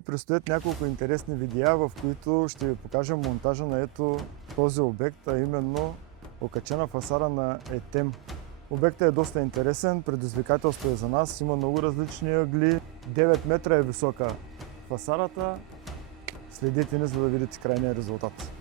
Предстоят няколко интересни видеа, в които ще ви покажа монтажа на този обект, а именно окачена фасада на ЕТЕМ. Обектът е доста интересен, предизвикателство е за нас, има много различни ъгли. 9 метра е висока фасадата. Следете ни, за да видите крайния резултат.